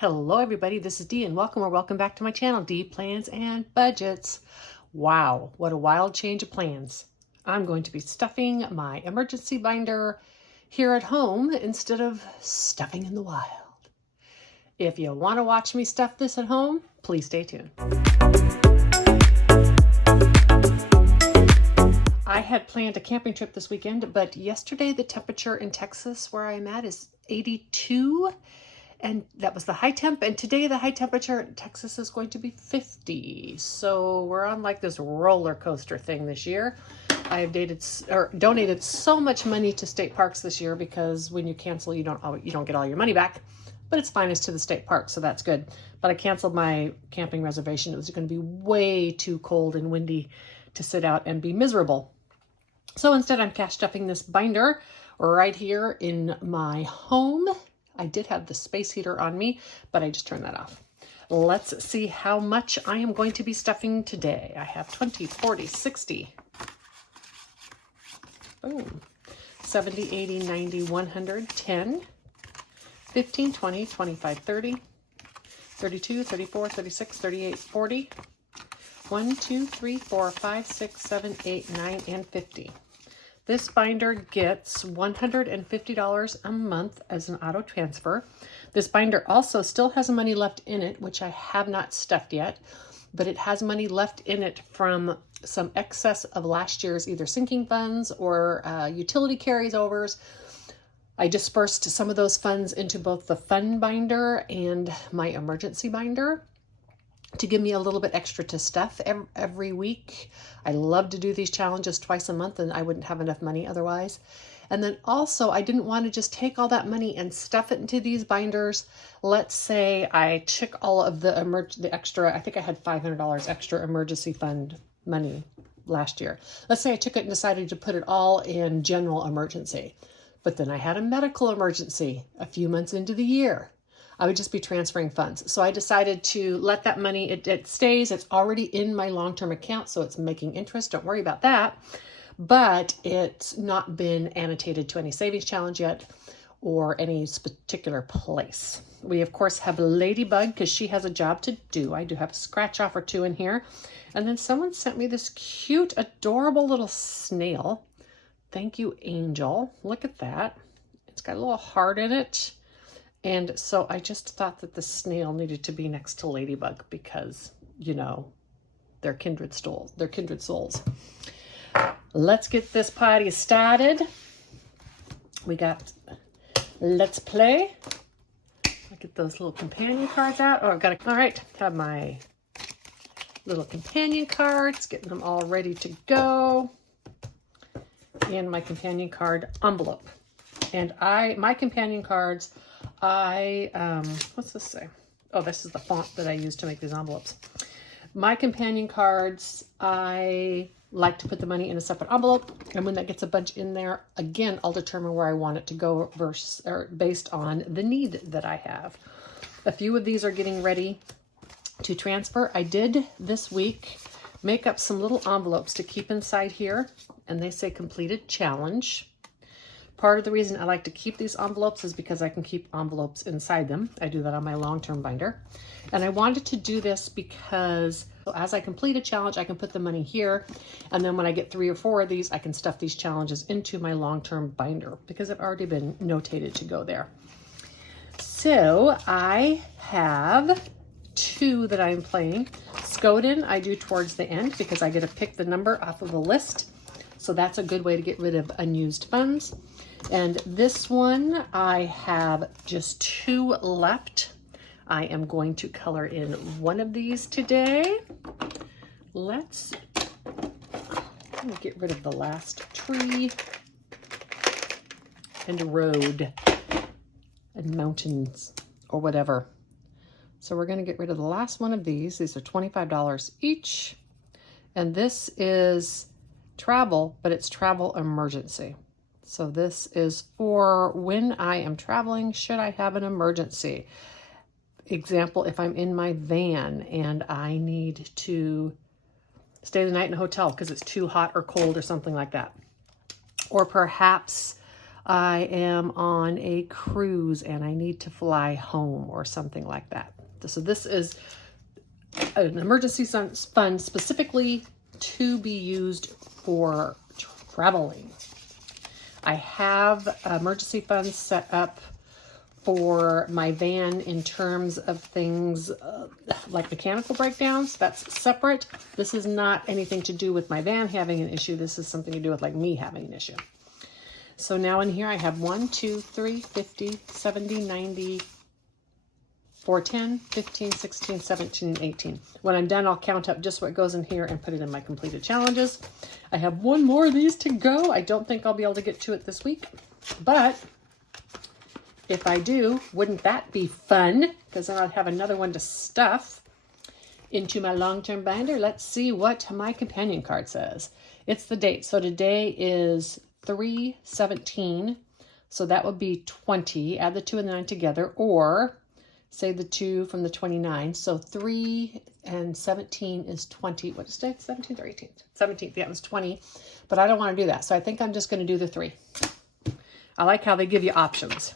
Hello everybody, this is Dee and welcome back to my channel, Dee Plans and Budgets. Wow, what a wild change of plans. I'm going to be stuffing my emergency binder here at home instead of stuffing in the wild. If you want to watch me stuff this at home, please stay tuned. I had planned a camping trip this weekend, but yesterday the temperature in Texas where I'm at is 82. And that was the high temp. And today the high temperature in Texas is going to be 50. So we're on like this roller coaster thing this year. I have donated so much money to state parks this year because when you cancel, you don't get all your money back. But it's fine, it's to the state park, so that's good. But I canceled my camping reservation. It was going to be way too cold and windy to sit out and be miserable. So instead, I'm cash stuffing this binder right here in my home. I did have the space heater on me, but I just turned that off. Let's see how much I am going to be stuffing today. I have 20, 40, 60, boom, 70, 80, 90, 100, 10, 15, 20, 25, 30, 32, 34, 36, 38, 40, 1, 2, 3, 4, 5, 6, 7, 8, 9, and 50. This binder gets $150 a month as an auto transfer. This binder also still has money left in it, which I have not stuffed yet, but it has money left in it from some excess of last year's either sinking funds or utility carryovers. I dispersed some of those funds into both the fun binder and my emergency binder to give me a little bit extra to stuff every week. I love to do these challenges twice a month and I wouldn't have enough money otherwise. And then also I didn't want to just take all that money and stuff it into these binders. Let's say I took all of the extra, I think I had $500 extra emergency fund money last year. Let's say I took it and decided to put it all in general emergency. But then I had a medical emergency a few months into the year. I would just be transferring funds. So I decided to let that money, it stays, it's already in my long-term account, so it's making interest, don't worry about that. But it's not been annotated to any savings challenge yet or any particular place. We of course have Ladybug because she has a job to do. I do have a scratch off or two in here. And then someone sent me this cute, adorable little snail. Thank you, Angel. Look at that. It's got a little heart in it. And so I just thought that the snail needed to be next to Ladybug because, you know, they're kindred souls. They're kindred souls. Let's get this party started. We got Let's Play. I'll get those little companion cards out. Oh, I've got to, all right, have my little companion cards, getting them all ready to go. And my companion card envelope. And my companion cards, what's this say? Oh, this is the font that I use to make these envelopes. My companion cards, I like to put the money in a separate envelope. And when that gets a bunch in there, again, I'll determine where I want it to go based on the need that I have. A few of these are getting ready to transfer. I did this week make up some little envelopes to keep inside here. And they say completed challenge. Part of the reason I like to keep these envelopes is because I can keep envelopes inside them. I do that on my long-term binder. And I wanted to do this because as I complete a challenge, I can put the money here. And then when I get 3 or 4 of these, I can stuff these challenges into my long-term binder because they've already been notated to go there. So I have 2 that I'm playing. Skoden I do towards the end because I get to pick the number off of the list. So that's a good way to get rid of unused funds. And this one, I have just 2 left. I am going to color in one of these today. Let me get rid of the last tree and road and mountains or whatever. So we're going to get rid of the last one of these. These are $25 each. And this is travel, but it's travel emergency. So this is for when I am traveling, should I have an emergency. Example, if I'm in my van and I need to stay the night in a hotel because it's too hot or cold or something like that. Or perhaps I am on a cruise and I need to fly home or something like that. So this is an emergency fund specifically to be used for traveling. I have emergency funds set up for my van in terms of things like mechanical breakdowns. That's separate. This is not anything to do with my van having an issue. This is something to do with like me having an issue. So now in here I have 1, 2, 3, 50, 70, 90, 410, 15, 16, 17, 18. When I'm done, I'll count up just what goes in here and put it in my completed challenges. I have one more of these to go. I don't think I'll be able to get to it this week, but if I do, wouldn't that be fun? Because then I'll have another one to stuff into my long-term binder. Let's see what my companion card says. It's the date. So today is 3/17. So that would be 20. Add the 2 and the 9 together, or say the 2 from the 29. So 3 and 17 is 20. What is today? 17th or 18th? 17th. Yeah, it was 20. But I don't want to do that. So I think I'm just going to do the 3. I like how they give you options.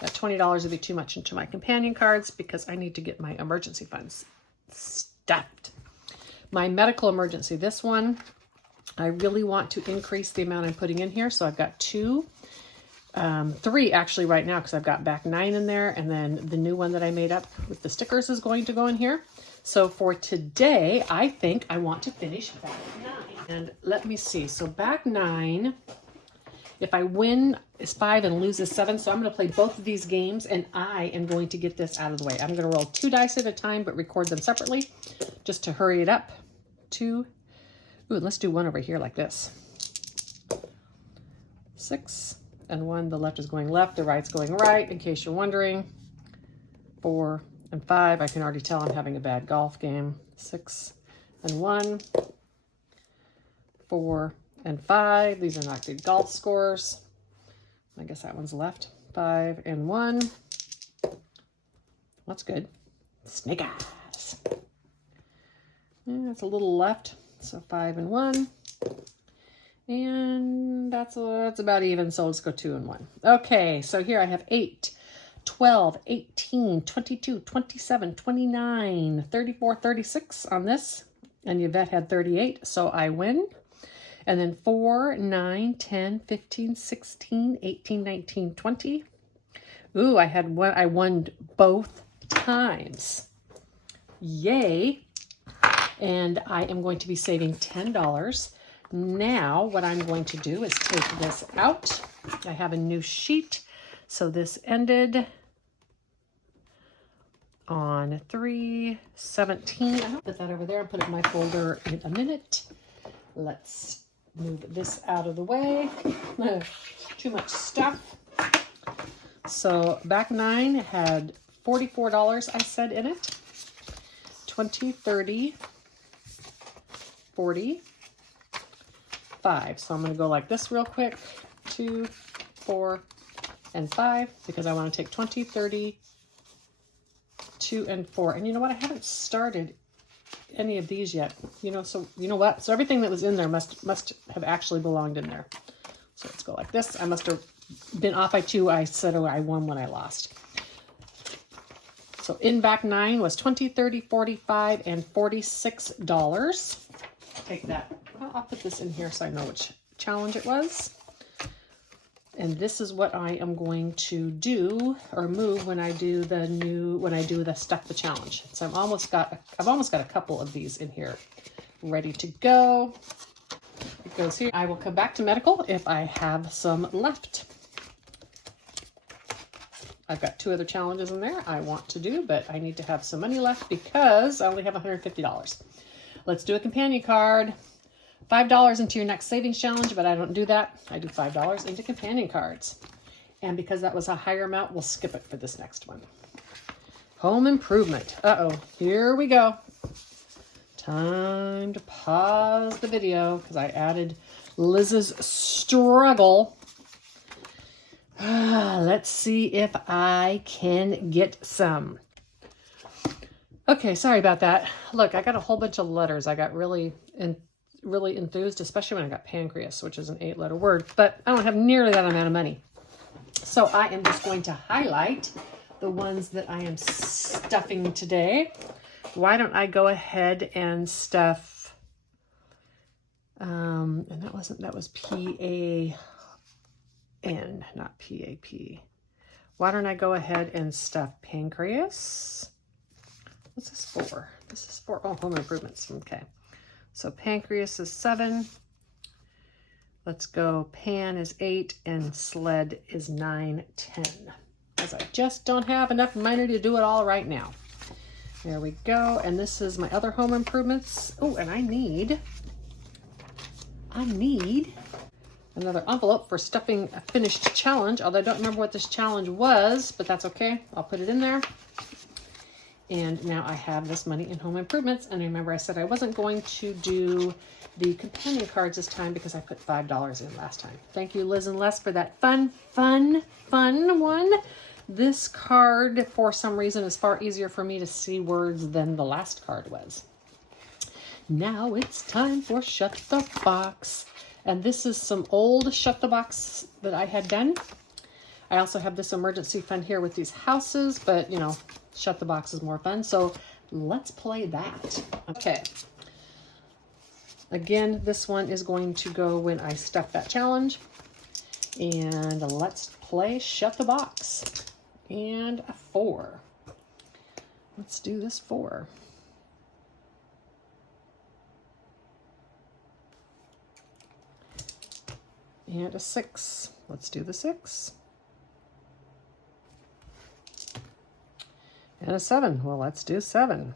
That $20 would be too much into my companion cards because I need to get my emergency funds stuffed. My medical emergency, this one, I really want to increase the amount I'm putting in here. So I've got 2, 3 actually right now because I've got back 9 in there. And then the new one that I made up with the stickers is going to go in here. So for today, I think I want to finish back 9. And let me see. So back 9... if I win is 5 and lose is 7. So I'm going to play both of these games and I am going to get this out of the way. I'm going to roll 2 dice at a time, but record them separately just to hurry it up. 2. Ooh, let's do one over here like this. 6 and 1. The left is going left. The right's going right, in case you're wondering. 4 and 5. I can already tell I'm having a bad golf game. 6 and 1. 4 and 5. These are not good golf scores. I guess that one's left. 5 and 1. That's good. Snake eyes. Yeah, that's a little left. So 5 and 1. And that's about even. So let's go 2 and 1. Okay, so here I have 8, 12, 18, 22, 27, 29, 34, 36 on this. And Yvette had 38, so I win. And then 4, 9, 10, 15, 16, 18, 19, 20. Ooh, I won both times. Yay. And I am going to be saving $10. Now, what I'm going to do is take this out. I have a new sheet. So this ended on 3/17. I'll put that over there and put it in my folder in a minute. Let's move this out of the way. Too much stuff. So back 9 had $44 I said in it. 20, 30, 40, 5. So I'm going to go like this real quick. 2, 4, and 5 because I want to take 20, 30, 2, and 4. And you know what? I haven't started any of these yet. So you know what? So everything that was in there must have actually belonged in there. So let's go like this. I must have been off by 2. I said, oh, I won when I lost. So in back 9 was 20, 30, 45, and $46. Take that. Well, I'll put this in here so I know which challenge it was. And this is what I am going to do or move when I do the stuff the challenge. So I've almost got a couple of these in here ready to go. It goes here. I will come back to medical if I have some left. I've got 2 other challenges in there I want to do, but I need to have some money left because I only have $150. Let's do a companion card. $5 into your next savings challenge, but I don't do that. I do $5 into companion cards. And because that was a higher amount, we'll skip it for this next one. Home improvement. Uh-oh, here we go. Time to pause the video because I added Liz's struggle. Let's see if I can get some. Okay, sorry about that. Look, I got a whole bunch of letters. I got really really enthused, especially when I got pancreas, which is an 8-letter word, but I don't have nearly that amount of money. So I am just going to highlight the ones that I am stuffing today. Why don't I go ahead and stuff, and that was P-A-N, not P-A-P. Why don't I go ahead and stuff pancreas? What's this for? This is for, oh, home improvements. Okay. So pancreas is 7. Let's go. Pan is 8 and sled is 9, 10. Because I just don't have enough money to do it all right now. There we go. And this is my other home improvements. Oh, and I need another envelope for stuffing a finished challenge, although I don't remember what this challenge was, but that's okay. I'll put it in there. And now I have this money in home improvements. And remember I said I wasn't going to do the companion cards this time because I put $5 in last time. Thank you, Liz and Les, for that fun one. This card, for some reason, is far easier for me to see words than the last card was. Now it's time for Shut the Box. And this is some old Shut the Box that I had done. I also have this emergency fund here with these houses, but you know, Shut the Box is more fun. So let's play that. Okay. Again, this one is going to go when I stuff that challenge. And let's play Shut the Box. And a 4. Let's do this 4. And a 6. Let's do the 6. And a 7. Well, let's do 7.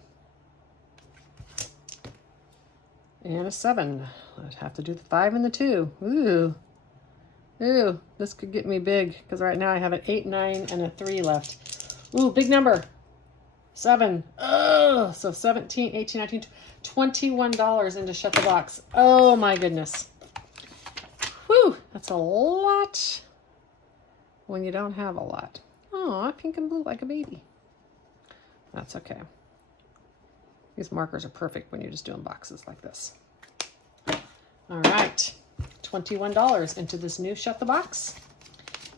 And a 7. I'd have to do the 5 and the 2. Ooh. Ooh, this could get me big because right now I have an 8, 9, and a 3 left. Ooh, big number. 7. Oh, so 17, 18, 19, $21 into Shut the Box. Oh my goodness. Whew, that's a lot when you don't have a lot. Oh, pink and blue like a baby. That's okay. These markers are perfect when you're just doing boxes like this. All right, $21 into this new Shut the Box.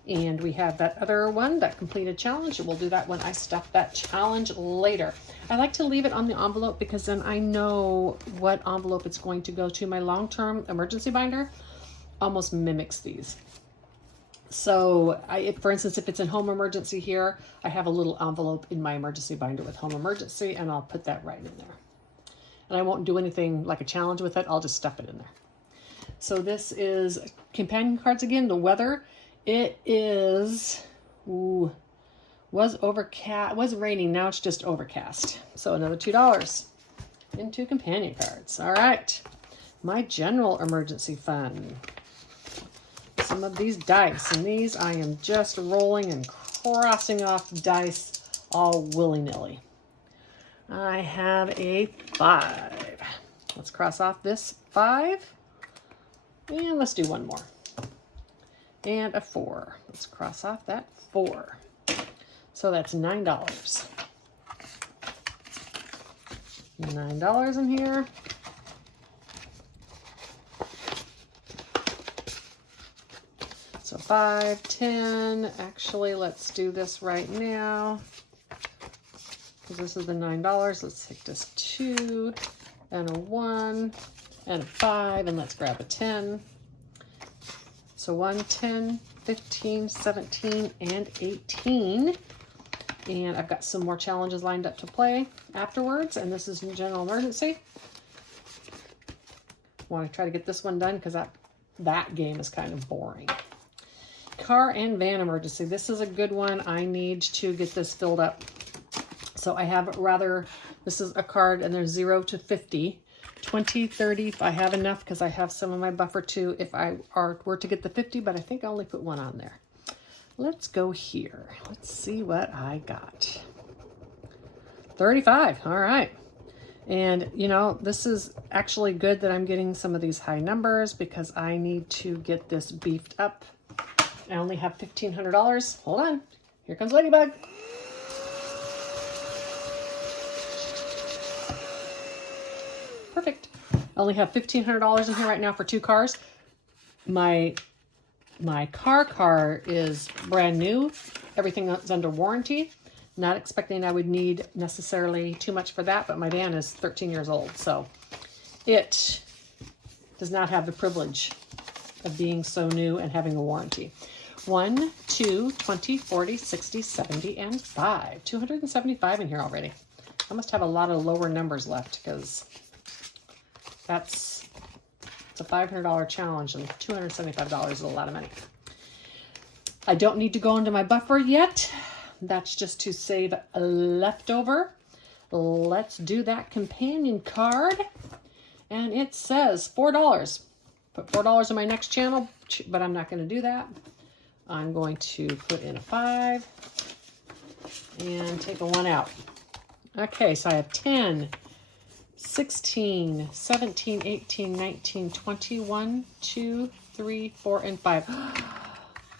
And we have that other one, that completed challenge. We'll do that when I stuff that challenge later. I like to leave it on the envelope because then I know what envelope it's going to go to. My long-term emergency binder almost mimics these. So for instance, if it's in home emergency here, I have a little envelope in my emergency binder with home emergency, and I'll put that right in there. And I won't do anything like a challenge with it. I'll just stuff it in there. So this is companion cards again. The weather, it is, ooh, was raining. Now it's just overcast. So another $2 into companion cards. All right. My general emergency fund. Some of these dice, and these I am just rolling and crossing off dice all willy-nilly. I have a 5. Let's cross off this 5. And let's do one more. And a 4. Let's cross off that 4. So that's $9. $9 in here. So 5, 10. Actually, let's do this right now. Because this is the $9. Let's take this 2 and a 1 and a 5, and let's grab a 10. So 1, 10, 15, 17, and 18. And I've got some more challenges lined up to play afterwards, and this is general emergency. Want to try to get this one done because that game is kind of boring. Car and van emergency. This is a good one. I need to get this filled up. So I have this is a card and there's 0 to 50. 20, 30 if I have enough, because I have some of my buffer too if I were to get the 50, but I think I only put one on there. Let's go here. Let's see what I got. 35. All right. And you know, this is actually good that I'm getting some of these high numbers because I need to get this beefed up. I only have $1,500. Hold on. Here comes Ladybug. Perfect. I only have $1,500 in here right now for 2 cars. My car is brand new. Everything is under warranty. Not expecting I would need necessarily too much for that, but my van is 13 years old, so it does not have the privilege of being so new and having a warranty. 1, 2, 20, 40, 60, 70, and 5. 275 in here already. I must have a lot of lower numbers left because it's a $500 challenge and $275 is a lot of money. I don't need to go into my buffer yet. That's just to save a leftover. Let's do that companion card. And it says $4. Put $4 in my next channel, but I'm not going to do that. I'm going to put in a 5 and take a 1 out. Okay, so I have 10, 16, 17, 18, 19, 21, 2, 3, 4, and 5.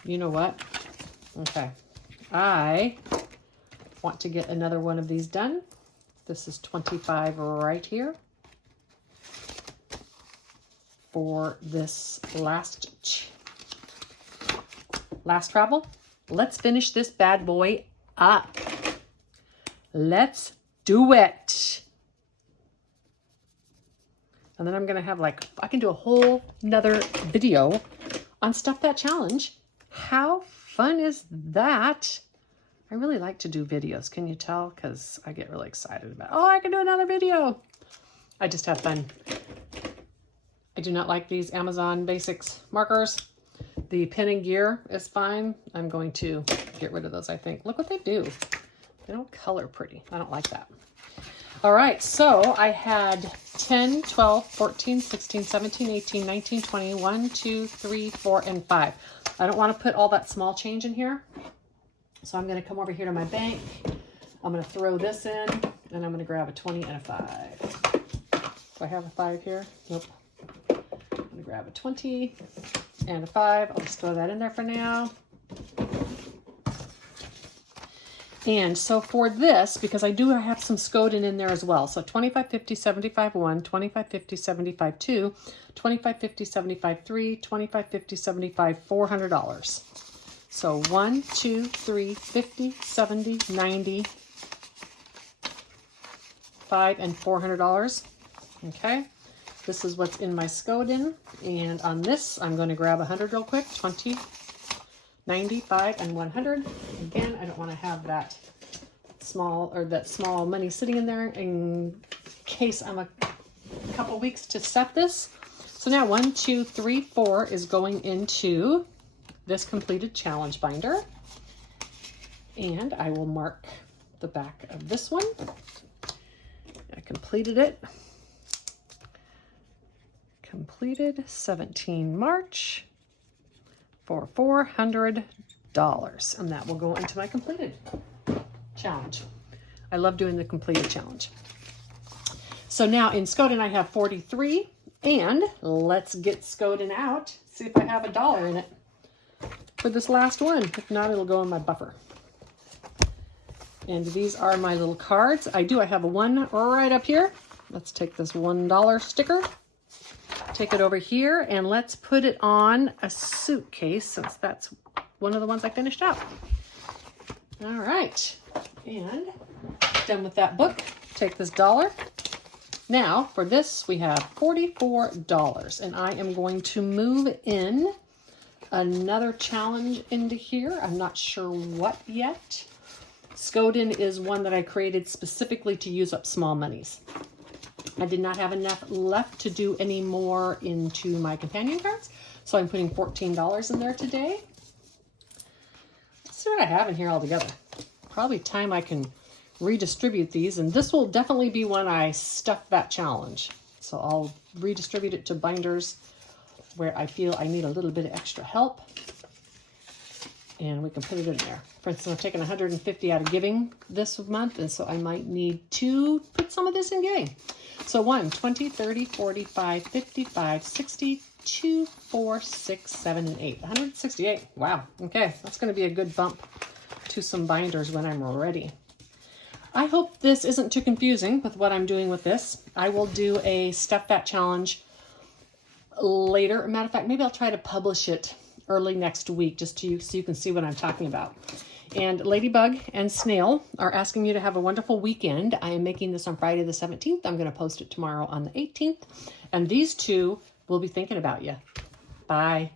You know what? Okay. I want to get another one of these done. This is 25 right here for this last travel. Let's finish this bad boy up. Let's do it. And then I'm going to have I can do a whole nother video on Stuff That Challenge. How fun is that? I really like to do videos. Can you tell? Because I get really excited about, oh, I can do another video. I just have fun. I do not like these Amazon Basics markers. The Pen and Gear is fine. I'm going to get rid of those, I think. Look what they do. They don't color pretty. I don't like that. All right, so I had 10, 12, 14, 16, 17, 18, 19, 20, 1, 2, 3, 4, and 5. I don't want to put all that small change in here. So I'm going to come over here to my bank. I'm going to throw this in, and I'm going to grab a 20 and a 5. Do I have a 5 here? Nope. I'm going to grab a 20 and a 5. I'll just throw that in there for now. And so for this, because I do have some Skoden in there as well. So 25, 50, 75, 1, 25, 50, 75, 2, 25, 50, 75, 3, 25, 50, 75, $400. So 1, 2, 3, 50, 70, 90, 5, and $400. Okay. This is what's in my Skoden. And on this, I'm going to grab 100 real quick. 20, 95, and 100. Again, I don't want to have that small money sitting in there in case I'm a couple weeks to set this. So now 1, 2, 3, 4 is going into this completed challenge binder. And I will mark the back of this one. I completed it. Completed 17 March for $400. And that will go into my completed challenge. I love doing the completed challenge. So now in Skoden I have 43, and let's get Skoden out, see if I have $1 in it for this last one. If not, it'll go in my buffer. And these are my little cards. I have a 1 right up here. Let's take this $1 sticker, take it over here, and let's put it on a suitcase since that's one of the ones I finished out. All right, and done with that book. Take this $1. Now for this we have $44, and I am going to move in another challenge into here. I'm not sure what yet. Skoden is one that I created specifically to use up small monies. I did not have enough left to do any more into my companion cards, so I'm putting $14 in there today. Let's see what I have in here altogether. Probably time I can redistribute these, and this will definitely be when I stuff that challenge. So I'll redistribute it to binders where I feel I need a little bit of extra help, and we can put it in there. For instance, I've taken 150 out of giving this month, and so I might need to put some of this in giving. So 1, 20, 30, 45, 55, 60, 2, 4, 6, 7, and 8. 168. Wow. Okay, that's going to be a good bump to some binders when I'm ready. I hope this isn't too confusing with what I'm doing with this. I will do a Stuff That challenge later. Matter of fact, maybe I'll try to publish it early next week just so you can see what I'm talking about. And Ladybug and Snail are asking you to have a wonderful weekend. I am making this on Friday the 17th. I'm going to post it tomorrow on the 18th. And these two will be thinking about you. Bye.